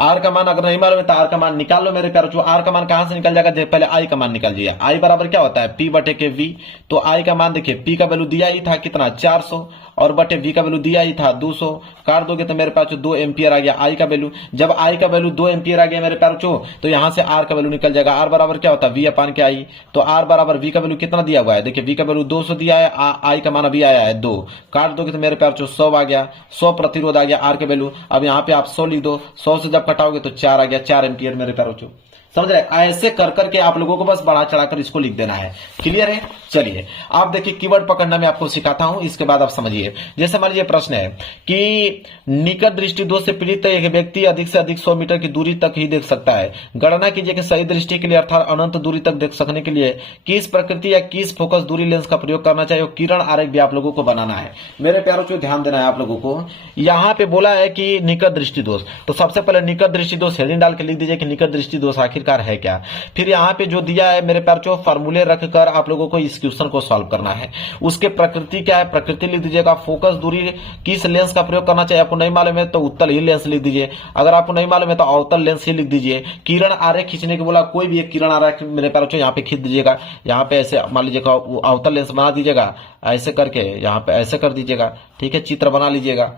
आर का मान अगर नहीं मालूम है तो आर का मान निकाल लो मेरे प्यारे बच्चों। आर का मान कहां से निकल जाएगा, पहले आई का मान निकाल लीजिए। आई बराबर क्या होता है, पी बटे के वी। तो आई का मान देखिए, पी का वैल्यू दिया ही था कितना 400, और बटे वी का वैल्यू दिया ही था 200, काट दोगे तो मेरे पास 2 एम्पियर आ गया आई का वैल्यू। जब आई का वैल्यू 2 एम्पियर आ गया मेरे प्यारे बच्चों, तो यहां से आर का वैल्यू निकल जाएगा। आर बराबर क्या होता है, वी अपान के आई। तो आर बराबर वी का वैल्यू कितना दिया हुआ है, देखिए वी का वैल्यू 200 दिया है, आई का मान अभी आया है 2, काट दोगे तो मेरे प्यारे बच्चों 100 आ गया, 100 प्रतिरोध आ गया आर के वैल्यू। अब यहाँ पे आप 100 लिख दो, 100 से जब कटाओगे तो 4 आ गया, 4 एम्पियर मेरे प्यारे बच्चों। समझ रहे, ऐसे कर करके आप लोगों को बस बढ़ा चढ़ाकर इसको लिख देना है। क्लियर है, चलिए आप देखिए कीवर्ड पकड़ना मैं आपको सिखाता हूं, इसके बाद आप समझिए। जैसे मान लीजिए प्रश्न है कि निकट दृष्टि दोष से पीड़ित एक व्यक्ति अधिक से अधिक 100 मीटर की दूरी तक ही देख सकता है। गणना कीजिए कि सही दृष्टि के लिए अर्थात अनंत दूरी तक देख सकने के लिए किस प्रकृति या किस फोकस दूरी लेंस का प्रयोग करना चाहिए, और किरण आरेख भी आप लोगों को बनाना है। मेरे प्यारों को ध्यान देना है आप लोगों को। यहां पे बोला है कि निकट दृष्टि दोष, तो सबसे पहले निकट दृष्टि दोष हेडिंग डाल के लिख दीजिए कि निकट दृष्टि दोष आखिरकार है क्या। फिर यहाँ पे जो दिया है मेरे प्यारों फार्मूले रखकर आप लोगों को इस क्वेश्चन को सॉल्व करना है। उसके प्रकृति क्या है, प्रकृति लिख दीजिएगा। फोकस दूरी किस लेंस का प्रयोग करना चाहिए, आपको नहीं मालूम है तो उत्तल ही लेंस लिख दीजिए। अगर आपको नहीं मालूम है तो अवतल लेंस ही लिख दीजिए। किरण आरेख खींचने के बोला, कोई भी एक किरण आरेख मेरे प्यारों यहाँ पे खींच दीजिएगा। यहाँ पे ऐसे मान लीजिएगा अवतल लेंस बना दीजिएगा, ऐसे करके यहाँ पे ऐसे कर दीजिएगा, ठीक है, चित्र बना लीजिएगा,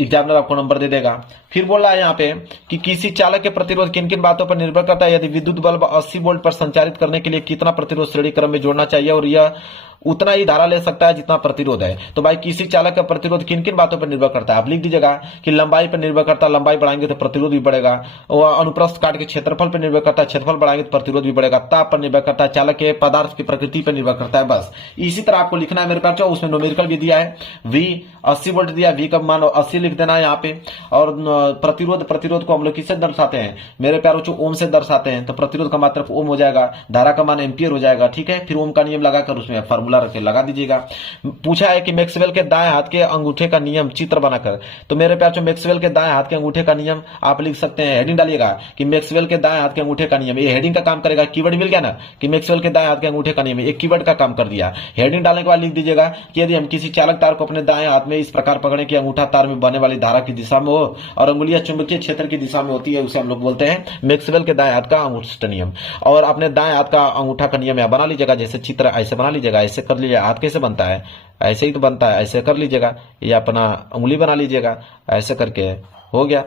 एग्जामिनर आपको नंबर दे देगा। फिर बोल रहा है यहाँ पे कि किसी चालक के प्रतिरोध किन किन बातों पर निर्भर करता है, यदि विद्युत बल्ब 80 वोल्ट पर संचालित करने के लिए कितना प्रतिरोध श्रेणी क्रम में जोड़ना चाहिए, और यह उतना ही धारा ले सकता है जितना प्रतिरोध है। तो भाई किसी चालक का प्रतिरोध किन किन बातों पर निर्भर करता है, आप लिख दीजिएगा कि लंबाई पर निर्भर करता है, लंबाई बढ़ाएंगे तो प्रतिरोध भी बढ़ेगा। और अनुप्रस्थ काट के क्षेत्रफल पर निर्भर करता है, क्षेत्रफल बढ़ाएंगे तो प्रतिरोध भी बढ़ेगा। ताप पर निर्भर करता है, चालक के पदार्थ की प्रकृति पर निर्भर करता है। बस इसी तरह आपको लिखना है मेरे पास। उसमें न्यूमेरिकल भी दिया है, V 80 वोल्ट दिया, V का मान 80 लिख देना है यहाँ पे। और प्रतिरोध को हम लोग किससे दर्शाते हैं मेरे प्यारों, ओम से दर्शाते हैं। तो प्रतिरोध का मात्रक ओम हो जाएगा, धारा का मान एम्पियर हो जाएगा, ठीक है। फिर ओम का नियम लगाकर उसमें फार्मूला रखे लगा दीजिएगा। पूछा है कि मैक्सवेल के दाएं हाथ के अंगूठे का नियम चित्र बनाकर, तो मेरे प्यारों मैक्सवेल के दाएं हाथ के अंगूठे का नियम आप लिख सकते हैं। हेडिंग डालिएगा कि मैक्सवेल के दाएं हाथ के अंगूठे का नियम, ये हेडिंग का काम करेगा। कीवर्ड मिल गया ना कि मैक्सवेल के दाएं हाथ के अंगूठे का नियम, एक कीवर्ड का काम कर दिया। हेडिंग डालने के बाद लिख दीजिएगा कि यदि हम किसी चालक तार को अपने दाएं हाथ में इस प्रकार पकड़े कि अंगूठा तार में बहने वाली धारा की दिशा में हो और अंगुलियां चुंबकीय क्षेत्र की दिशा में होती है, उसे हम लोग बोलते हैं मैक्सवेल के दाएं हाथ का अंगूठा नियम। और अपने दाएं हाथ का अंगूठा का नियम यहाँ बना लीजिएगा, जैसे चित्र ऐसे बना लीजिएगा, ऐसे कर लीजिएगा। हाथ कैसे बनता है, ऐसे ही तो बनता है, ऐसे कर लीजिएगा। ये अपना उंगली बना लीजिएगा, ऐसे करके हो गया।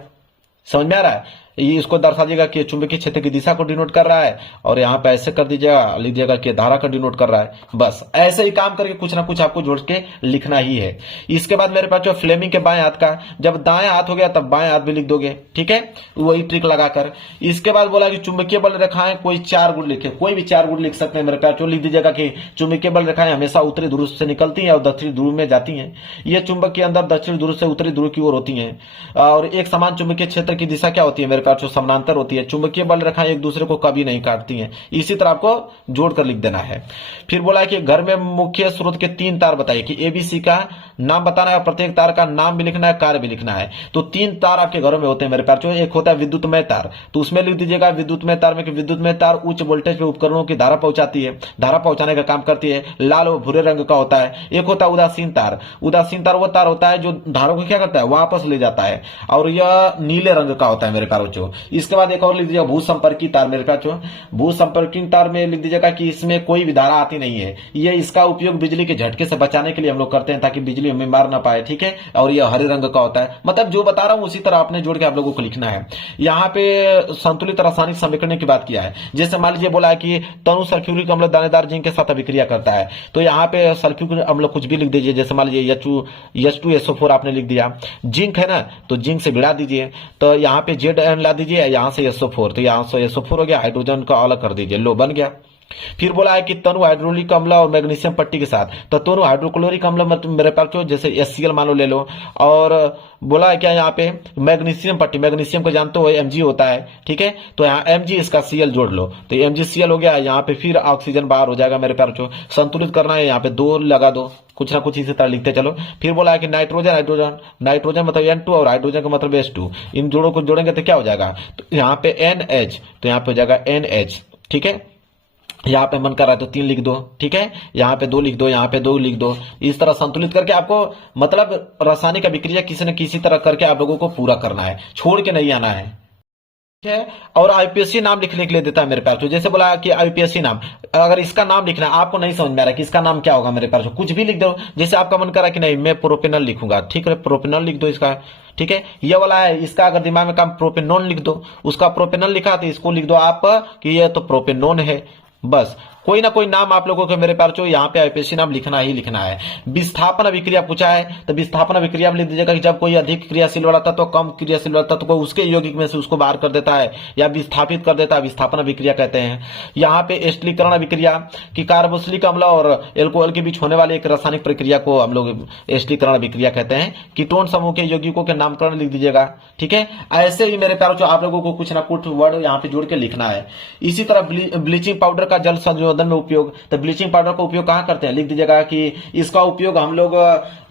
समझ में आ रहा है, ये इसको दर्शा दीजिएगा कि चुंबकीय क्षेत्र की दिशा को डिनोट कर रहा है, और यहाँ पे ऐसे कर दीजिएगा, लीजिएगा कि धारा का डिनोट कर रहा है। बस ऐसे ही काम करके कुछ ना कुछ आपको जोड़ के लिखना ही है। इसके बाद मेरे पास जो फ्लेमिंग के बाएं हाथ का, जब दाएं हाथ हो गया तब बाएं हाथ भी लिख दोगे, ठीक है, वही ट्रिक लगाकर। इसके बाद बोला कि चुंबकीय बल रेखाएं कोई 4 गुण लिखे, कोई भी 4 गुण लिख सकते हैं मेरे पास। जो लिख दीजिएगा कि चुंबकीय बल रेखाएं हमेशा उत्तरी ध्रुव से निकलती हैं और दक्षिणी ध्रुव में जाती हैं। ये चुंबक के अंदर दक्षिणी ध्रुव से उत्तरी ध्रुव की ओर होती हैं। और एक समान चुंबकीय क्षेत्र की दिशा क्या होती है मेरे पास, जो समानांतर होती है। चुंबकीय बल रेखाएं एक दूसरे को कभी नहीं काटती हैं। इसी तरह आपको जोड़कर लिख देना है। फिर बोला है कि घर में मुख्य स्रोत के 3 तार बताइए, कि एबीसी का नाम बताना है, प्रत्येक तार का नाम भी लिखना है, कार्य भी लिखना है। तो 3 तार आपके घरों में होते हैं मेरे प्यार। एक होता है विद्युतमय तार, तो उसमें लिख दीजिएगा विद्युतमय तार में कि विद्युतमय तार उच्च वोल्टेज पे उपकरणों की धारा पहुंचाती है, धारा पहुंचाने का काम करती है, लाल और भूरे रंग का होता है। एक होता है उदासीन तार, उदासीन तार वो तार होता है जो धारा को क्या करता है, वापस ले जाता है, और यह नीले रंग का होता है मेरे प्यारों। इसके बाद एक और लिख दीजिएगा भूसंपर्की तार मेरे प्यारों। भूसंपर्की तार में लिख दीजिएगा कि इसमें कोई भी धारा आती नहीं है। ये इसका उपयोग बिजली के झटके से बचाने के लिए हम लोग करते हैं, ताकि बिजली हमें मार ना पाए, ठीक है। और यह हरे रंग का होता है। मतलब जो बता रहा हूं उसी तरह आपने जोड़ के आप लोगों को लिखना है। यहाँ पे संतुलित रासायनिक समीकरण की बात किया है। जैसे मान लीजिए बोला है कि तनु सल्फ्यूरिक अम्ल दानेदार जिंक के साथ अभिक्रिया करता है, तो यहाँ पे सल्फ्यूरिक अम्ल कुछ भी लिख दीजिए। जैसे मान लीजिए H2SO4 आपने लिख दिया, जिंक है ना, तो जिंक से भिड़ा दीजिए, तो यहाँ पे ZN ला दीजिए, यहाँ से SO4, तो यहाँ से SO4 हो गया, हाइड्रोजन का अलग कर दीजिए, लो बन गया। फिर बोला है कि तनु हाइड्रोलिक अम्ल और मैग्नीशियम पट्टी के साथ, तो तनु हाइड्रोक्लोरिक अम्ल मतलब मेरे पास जैसे HCl मान लो ले लो। और बोला है क्या यहाँ पे मैग्नीशियम पट्टी, मैग्नीशियम को जानते हो Mg होता है, ठीक है, तो यहाँ Mg इसका Cl जोड़ लो, तो MgCl हो गया। यहाँ पे फिर ऑक्सीजन बाहर हो जाएगा मेरे प्यारों। संतुलित करना है, यहाँ पे 2 लगा दो, कुछ ना कुछ इसी तरह लिखते चलो। फिर बोला है कि नाइट्रोजन हाइड्रोजन, नाइट्रोजन मतलब N2 और हाइड्रोजन का मतलब H2, इन जोड़ों को जोड़ेंगे तो क्या हो जाएगा, तो यहाँ पे NH, तो यहाँ पे हो जाएगा NH, ठीक है, यहाँ पे मन कर रहा है तो 3 लिख दो, ठीक है, यहाँ पे 2 लिख दो, यहाँ पे 2 लिख दो। इस तरह संतुलित करके आपको मतलब रासायनिक अभिक्रिया किसी न किसी तरह करके आप लोगों को पूरा करना है, छोड़ के नहीं आना है, ठीक है। और आईपीएससी नाम लिखने के लिए देता है मेरे प्यार, तो जैसे बोला कि आईपीएससी नाम, अगर इसका नाम लिखना है, आपको नहीं समझ में आ रहा है कि इसका नाम क्या होगा मेरे प्यार, कुछ भी लिख दो। जैसे आपका मन कर रहा है कि नहीं मैं प्रोपेनल लिखूंगा, ठीक है, प्रोपेनल लिख दो इसका, ठीक है। ये वाला है, इसका अगर दिमाग में काम प्रोपेनोन लिख दो, उसका प्रोपेनल लिखा तो इसको लिख दो आप कि ये तो प्रोपेनोन है। बस कोई ना कोई नाम आप लोगों को मेरे प्यार चो यहाँ पे आईपीएससी नाम लिखना ही लिखना है। विस्थापन अभिक्रिया पूछा है तो विस्थापन अभिक्रिया में लिख दीजिएगा कि जब कोई अधिक क्रियाशील वाला तत्व कम क्रियाशील वाला तत्व को उसके यौगिक में से उसको बाहर कर देता है या विस्थापित कर देता है, विस्थापन अभिक्रिया कहते हैं। यहाँ पे एस्टिलीकरण अभिक्रिया की कार्बोक्सिलिक अम्ल और एल्कोहल के बीच होने वाली एक रासायनिक प्रक्रिया को हम लोग एस्टिलीकरण अभिक्रिया कहते हैं। कीटोन समूह के यौगिकों के नामकरण लिख दीजिएगा, ठीक है। ऐसे ही मेरे प्यार चो आप लोगों को कुछ ना कुछ वर्ड यहाँ पे जोड़ के लिखना है। इसी तरह ब्लीचिंग पाउडर का जल संशोधन में उपयोग, तो ब्लीचिंग पाउडर का उपयोग कहां करते हैं, लिख दीजिएगा कि इसका उपयोग हम लोग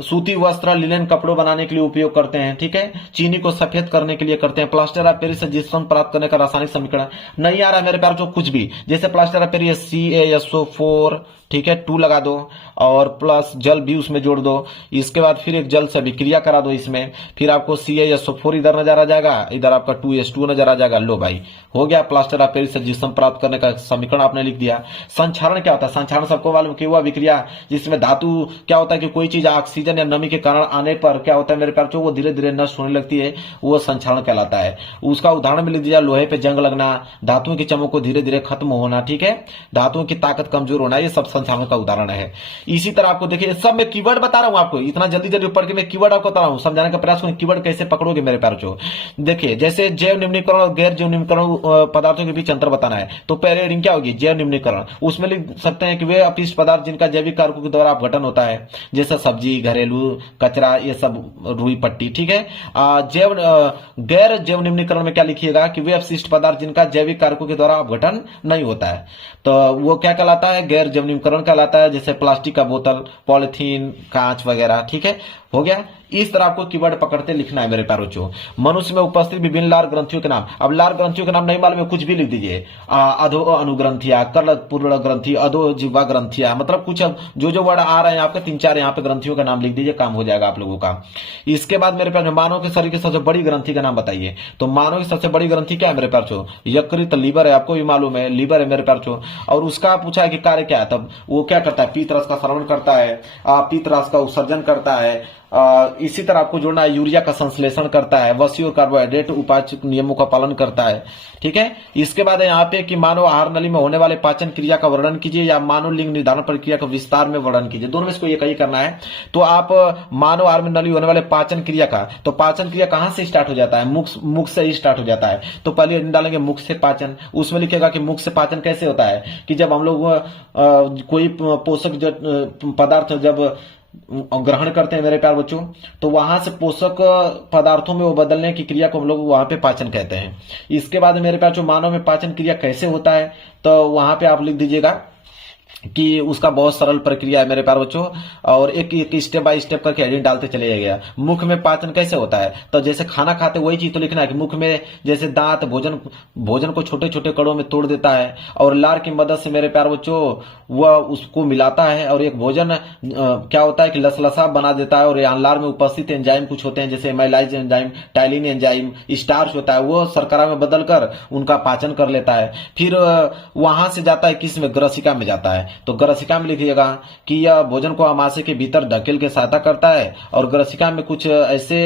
सूती वस्त्र लिनन कपड़ों बनाने के लिए उपयोग करते हैं, ठीक है। चीनी को सफेद करने के लिए करते हैं। प्लास्टर ऑफ पेरिस से जिप्सम प्राप्त करने का रासायनिक समीकरण नहीं आ रहा है मेरे प्यार, जो कुछ भी, जैसे प्लास्टर ऑफ पेरिस CaSO4, ठीक है, 2 लगा दो और प्लस जल भी उसमें जोड़ दो। इसके बाद फिर एक जल से अभिक्रिया करा दो इसमें, फिर आपको CaSO4 इधर नजर आ जाएगा, इधर आपका 2H2 नजर आ जाएगा। लो भाई हो गया, प्लास्टर ऑफ पेरिस से जिप्सम प्राप्त करने का समीकरण आपने लिख दिया। संक्षारण क्या होता है, संक्षारण सबको मालूम कि वो अभिक्रिया जिसमें धातु क्या होता है कि कोई चीज ऑक्सीजन या नमी के कारण आने पर क्या होता है मेरे प्यार, वो धीरे धीरे नष्ट होने लगती है, वो संक्षारण कहलाता है। उसका उदाहरण में लिख दिया, लोहे पे जंग लगना, धातुओं की चमक को धीरे धीरे खत्म होना, ठीक है, धातुओं की ताकत कमजोर होना, ये सब संक्षारण का उदाहरण है। इसी तरह आपको देखिए सब मैं कीवर्ड बता रहा हूं आपको, इतना जल्दी जल्दी पढ़ के मैं कीवर्ड आपको बता रहा हूं, समझाने का प्रयास करूं कीवर्ड कैसे पकड़ोगे मेरे प्यार चो। देखिए जैसे जैव निम्नीकरण और गैर जैव निम्नीकरण पदार्थों के बीच अंतर बताना है, तो पहले हेडिंग क्या होगी, जैव निम्नीकरण। उसमें लिख सकते हैं कि वे अपशिष्ट पदार्थ जिनका जैविक कारकों के द्वारा अपघटन होता है, जैसे सब्जी, घरेलू कचरा, ये सब रुई पट्टी, ठीक है। गैर जैव निम्नीकरण में क्या लिखिएगा कि वे अपशिष्ट पदार्थ जिनका जैविक कारकों के द्वारा अपघटन नहीं होता है, तो वो क्या कहलाता है, गैर जैव निम्नीकरण कहलाता है। जैसे प्लास्टिक का बोतल, पॉलिथीन, कांच वगैरह, ठीक है, हो गया। इस तरह आपको कीवर्ड पकड़ते लिखना है मेरे प्यारो चो। मनुष्य में उपस्थित विभिन्न लार ग्रंथियों के नाम, अब लार ग्रंथियों के नाम नहीं मालूम है कुछ भी लिख दीजिए, अधो अनुग्रंथिया, कर्ल पूर्ण ग्रंथि, अधो जिह्वा ग्रंथिया, मतलब कुछ अब जो वर्ड आ रहे हैं आपके 3-4 यहाँ पे ग्रंथियों का नाम लिख दीजिए, काम हो जाएगा आप लोगों का। इसके बाद मेरे प्यार मानव के शरीर की सबसे बड़ी ग्रंथि का नाम बताइए, तो मानव की सबसे बड़ी ग्रंथि क्या है मेरे प्यार चो, यकृत, लीवर है, आपको भी मालूम है लीवर है मेरे प्यार चो। और उसका पूछा है कि कार्य क्या है, तब वो क्या करता है, पीत रस का श्रवण करता है, पीत रस का उत्सर्जन करता है। इसी तरह आपको जोड़ना है, यूरिया का संश्लेषण करता है, वसी और कार्बोहाइड्रेट उपाचक नियमों का पालन करता है, ठीक है। इसके बाद यहाँ पे कि मानव आहार नली में होने वाले पाचन क्रिया का वर्णन कीजिए या मानव लिंग निर्धारण प्रक्रिया का विस्तार में वर्णन कीजिए, दोनों में इसको एक ही करना है। तो आप मानव आहार में नली होने वाले पाचन क्रिया का, तो पाचन क्रिया कहां से स्टार्ट हो जाता है, मुख से ही स्टार्ट हो जाता है। तो पहले डालेंगे मुख से पाचन, उसमें लिखेगा कि मुख से पाचन कैसे होता है कि जब हम लोग कोई पोषक पदार्थ जब ग्रहण करते हैं मेरे प्यार बच्चों, तो वहां से पोषक पदार्थों में वो बदलने की क्रिया को हम लोग वहां पे पाचन कहते हैं। इसके बाद मेरे प्यार जो मानव में पाचन क्रिया कैसे होता है, तो वहां पे आप लिख दीजिएगा कि उसका बहुत सरल प्रक्रिया है मेरे प्यार बच्चों, और एक स्टेप बाय स्टेप करके हेडिंग डालते चले जाइएगा। मुख में पाचन कैसे होता है, तो जैसे खाना खाते वही चीज तो लिखना है कि मुख में जैसे दांत भोजन को छोटे छोटे कणों में तोड़ देता है और लार की मदद से मेरे प्यार बच्चों वह उसको मिलाता है, और एक भोजन क्या होता है कि लसलसा बना देता है, और यहाँ लार में उपस्थित एंजाइम कुछ होते हैं जैसे एमाइलाइज एंजाइम, टाइलिन एंजाइम, स्टार्च होता है, वो शर्करा में बदलकर उनका पाचन कर लेता है। फिर वहां से जाता है किस में, ग्रसिका में जाता है। तो ग्रसिका में लिखिएगा कि यह भोजन को आमाशय के भीतर धकेल के सहायता करता है, और ग्रसिका में कुछ ऐसे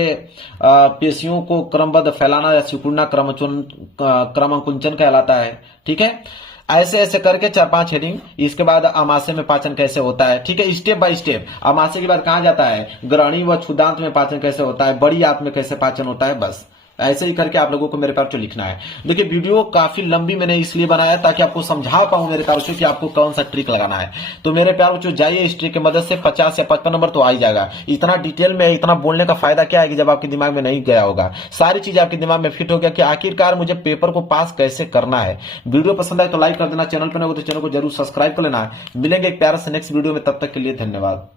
पेशियों को क्रमबद्ध फैलाना या सिकुड़ना क्रमांकुंचन कहलाता है, ठीक है। ऐसे ऐसे करके 4-5 हेडिंग। इसके बाद आमाशय में पाचन कैसे होता है, ठीक है, स्टेप बाय स्टेप। आमाशय के बाद कहां जाता है, ग्रहणी व क्षुदांत में पाचन कैसे होता है, बड़ी आंत में कैसे पाचन होता है, बस ऐसे ही करके आप लोगों को मेरे पास जो लिखना है। देखिए वीडियो काफी लंबी मैंने इसलिए बनाया ताकि आपको समझा पाऊं मेरे प्यार बच्चों कि आपको कौन सा ट्रिक लगाना है। तो मेरे प्यार बच्चों जाइए, इस ट्रिक की मदद से 50 या 55 नंबर तो आ ही जाएगा। इतना डिटेल में इतना बोलने का फायदा क्या है कि जब आपके दिमाग में नहीं गया होगा, सारी चीज आपके दिमाग में फिट हो गया कि आखिरकार मुझे पेपर को पास कैसे करना है। वीडियो पसंद आए तो लाइक कर देना, चैनल पर नहीं हो तो चैनल को जरूर सब्सक्राइब कर लेना। मिलेंगे एक प्यारे से नेक्स्ट वीडियो में, तब तक के लिए धन्यवाद।